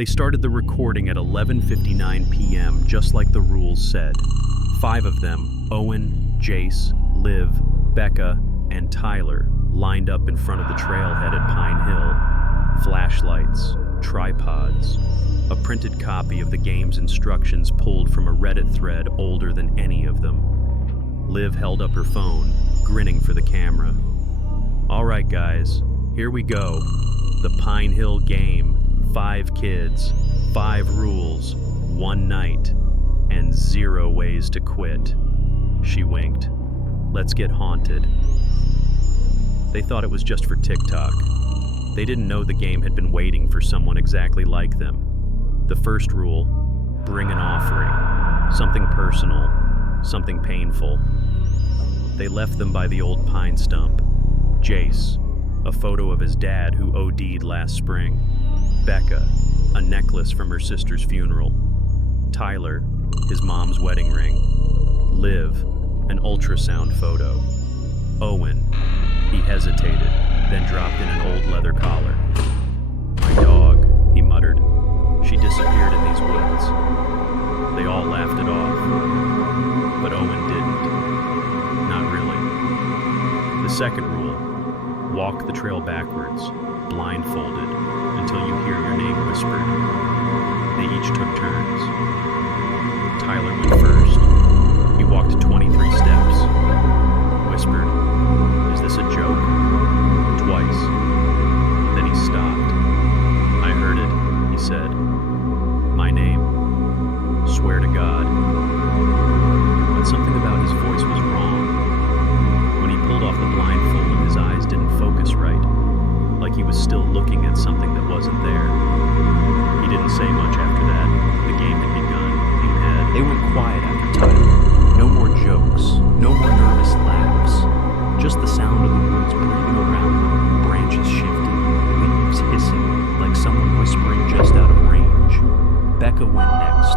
They started the recording at 11:59 p.m., just like the rules said. 5 of them, Owen, Jace, Liv, Becca, and Tyler, lined up in front of the trailhead at Pine Hill. Flashlights, tripods, a printed copy of the game's instructions pulled from a Reddit thread older than any of them. Liv held up her phone, grinning for the camera. All right, guys, here we go. The Pine Hill game. 5 kids, 5 rules, 1 night, and 0 ways to quit. She winked. Let's get haunted. They thought it was just for TikTok. They didn't know the game had been waiting for someone exactly like them. The first rule, bring an offering. Something personal, something painful. They left them by the old pine stump. Jace, a photo of his dad who OD'd last spring. Becca, a necklace from her sister's funeral. Tyler, his mom's wedding ring. Liv, an ultrasound photo. Owen, he hesitated, then dropped in an old leather collar. My dog, he muttered. She disappeared in these woods. They all laughed it off, but Owen didn't. Not really. The second rule, walk the trail backwards, blindfolded, until you hear your name whispered. They each took turns. Tyler went first. He walked 23 steps. Whispered, "Is this a joke?" Twice. Then he stopped. "I heard it," he said. "My name. Swear to God." But something about his voice was wrong. When he pulled off the blindfold, his eyes didn't focus right. Like he was still looking at something that wasn't there. He didn't say much after that. The game had begun. They went quiet after Tyler. No more jokes, no more nervous laughs. Just the sound of the woods breathing around them, branches shifting, leaves hissing, like someone whispering just out of range. Becca went next.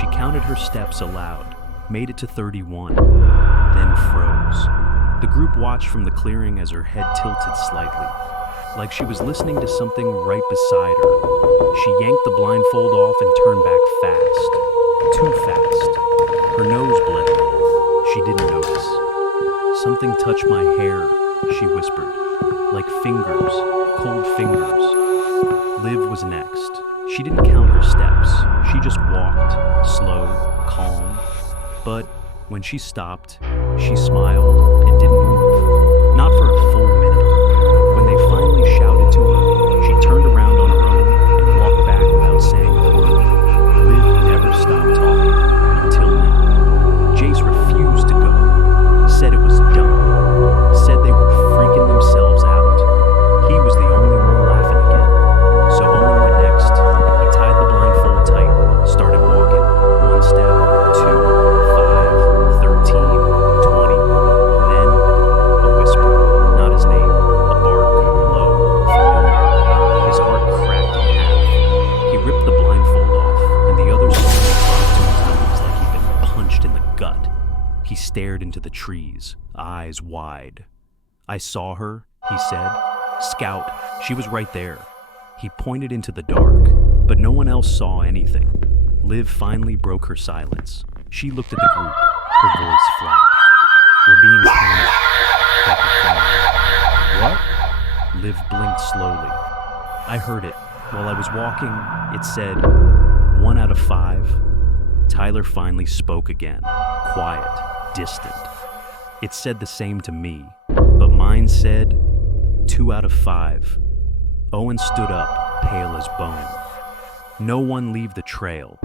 She counted her steps aloud, made it to 31, then froze. The group watched from the clearing as her head tilted slightly, like she was listening to something right beside her. She yanked the blindfold off and turned back fast. Too fast. Her nose bled. She didn't notice. Something touched my hair, she whispered. Like fingers, cold fingers. Liv was next. She didn't count her steps. She just walked, slow, calm. But when she stopped, she smiled and didn't move. Not for a full minute. When they finally shouted to her, she turned around on her own and walked back without saying a word. Liv never stopped talking until now. Jace refused to go. Said it was dumb. Said they were freaking themselves out. He was the only one laughing again. So Owen went next. He tied the blindfold tight, started walking. 1 step, 2, 5, 13, 20. Then a whisper, not his name, a bark, low, familiar. His heart cracked in half. He ripped the blindfold off, and the other soldier dropped to his knees like he'd been punched in the gut. He stared into the trees, eyes wide. "I saw her," he said. "Scout, she was right there." He pointed into the dark, but no one else saw anything. Liv finally broke her silence. She looked at the group, her voice flat. "We're being punished." Becca frowned. "What?" Liv blinked slowly. "I heard it. While I was walking, it said, 1 out of 5. Tyler finally spoke again, quiet, distant. It said the same to me, but mine said 2 out of 5. Owen stood up, pale as bone. No one leave the trail,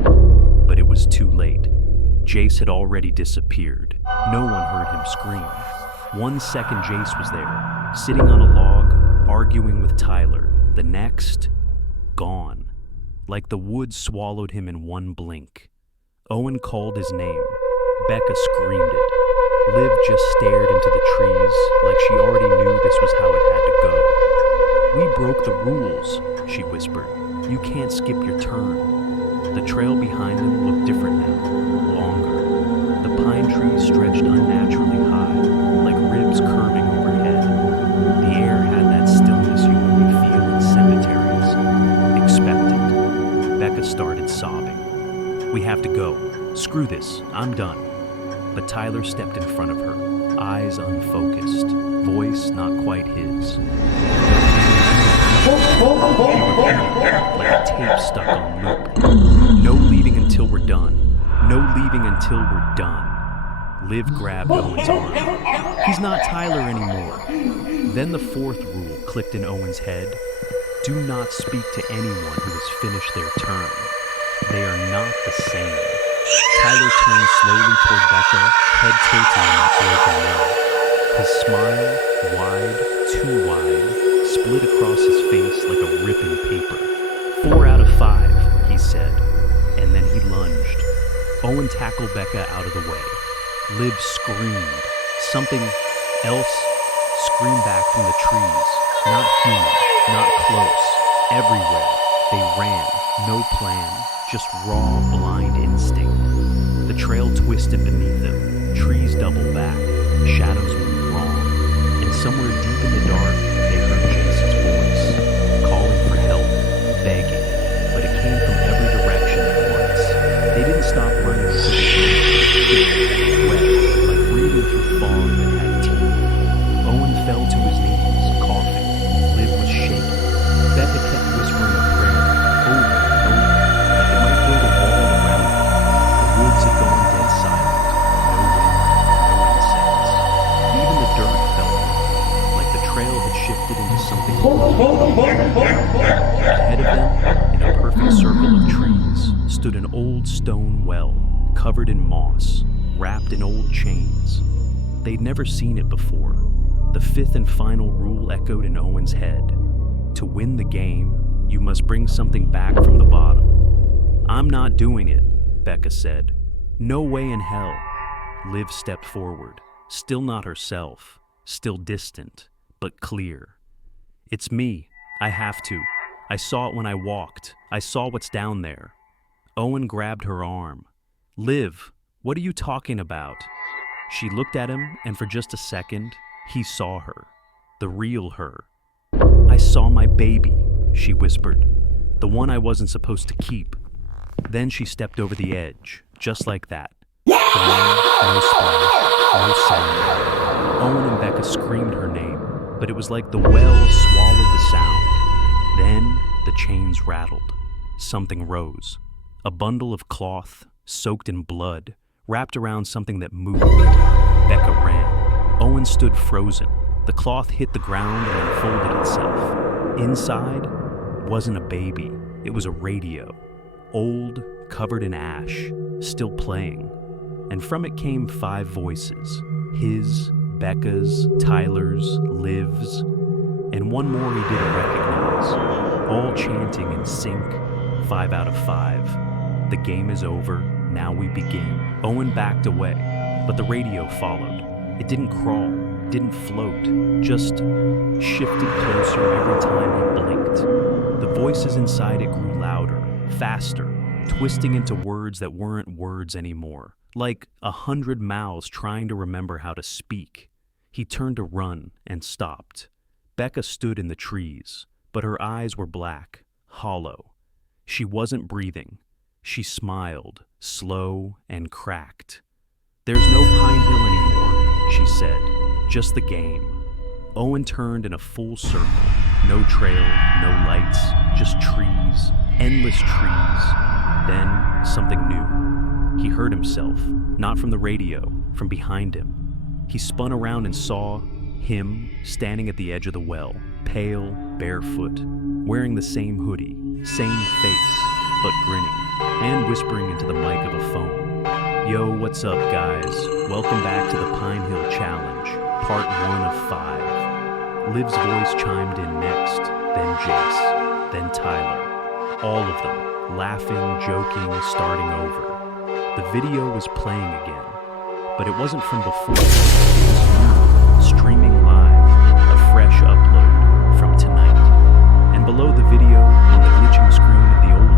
but it was too late. Jace had already disappeared. No one heard him scream. 1 second Jace was there, sitting on a log, arguing with Tyler. The next, gone. Like the woods swallowed him in one blink. Owen called his name. Becca screamed it. Liv just stared into the trees like she already knew this was how it had to go. "We broke the rules," she whispered. "You can't skip your turn." The trail behind them looked different now, longer. The pine trees stretched unnaturally high, like ribs curving overhead. The air had that stillness you only feel in cemeteries. Expectant. Becca started sobbing. "We have to go. Screw this. I'm done." But Tyler stepped in front of her, eyes unfocused, voice not quite his. Like a tape stuck on loop. "No leaving until we're done. No leaving until we're done." Liv grabbed Owen's arm. "He's not Tyler anymore." Then the fourth rule clicked in Owen's head. Do not speak to anyone who has finished their turn. They are not the same. Tyler turned slowly toward Becca, head tilting in that broken nail. His smile, wide, too wide, split across his face like a rip in paper. 4 out of 5, he said, and then he lunged. Owen tackled Becca out of the way. Liv screamed. Something else screamed back from the trees. Not human, not close. Everywhere. They ran. No plan. Just raw, blind instinct. The trail twisted beneath them. Trees doubled back. Shadows moved wrong. And somewhere deep in the dark, they heard Jason's voice, calling for help, begging. But it came from every direction at once. They didn't stop running until they were wet, like breathing through fog that had teeth. Owen fell to his knees, coughing. Liv was shaking. Becca kept whispering a prayer, over and over, like it might build a wall around them. The woods had gone dead silent. No wind, no insects. Even the dirt felt like the trail had shifted into something ahead of them, in a perfect circle of trees, stood an old stone well, covered in moss, wrapped in old chains. They'd never seen it before. The fifth and final rule echoed in Owen's head. To win the game, you must bring something back from the bottom. "I'm not doing it," Becca said. "No way in hell." Liv stepped forward, still not herself, still distant, but clear. "It's me. I have to. I saw it when I walked. I saw what's down there." Owen grabbed her arm. "Liv, what are you talking about?" She looked at him, and for just a second, he saw her. The real her. "I saw my baby," she whispered. "The one I wasn't supposed to keep." Then she stepped over the edge, just like that. No splash, no sound. Owen and Becca screamed her name, but it was like the well swallowed the sound. Then the chains rattled. Something rose. A bundle of cloth, soaked in blood, wrapped around something that moved. Becca ran. Owen stood frozen. The cloth hit the ground and unfolded itself. Inside wasn't a baby. It was a radio. Old, covered in ash, still playing. And from it came 5 voices. His, Becca's, Tyler's, Liv's, and one more he didn't recognize. All chanting in sync, 5 out of 5. "The game is over, now we begin." Owen backed away, but the radio followed. It didn't crawl, didn't float, just shifted closer every time he blinked. The voices inside it grew louder, faster, twisting into words that weren't words anymore, like 100 mouths trying to remember how to speak. He turned to run and stopped. Becca stood in the trees, but her eyes were black, hollow. She wasn't breathing. She smiled, slow and cracked. "There's no Pine Hill anymore," she said. "Just the game." Owen turned in a full circle. No trail, no lights, just trees, endless trees. Then something new. He heard himself, not from the radio, from behind him. He spun around and saw him standing at the edge of the well, pale, barefoot, wearing the same hoodie, same face, but grinning, and whispering into the mic of a phone. "Yo, what's up, guys? Welcome back to the Pine Hill Challenge, part 1 of 5. Liv's voice chimed in next, then Jace, then Tyler. All of them, laughing, joking, starting over. The video was playing again, but it wasn't from before. It was new, streaming live, a fresh upload from tonight. And below the video, on the glitching screen of the old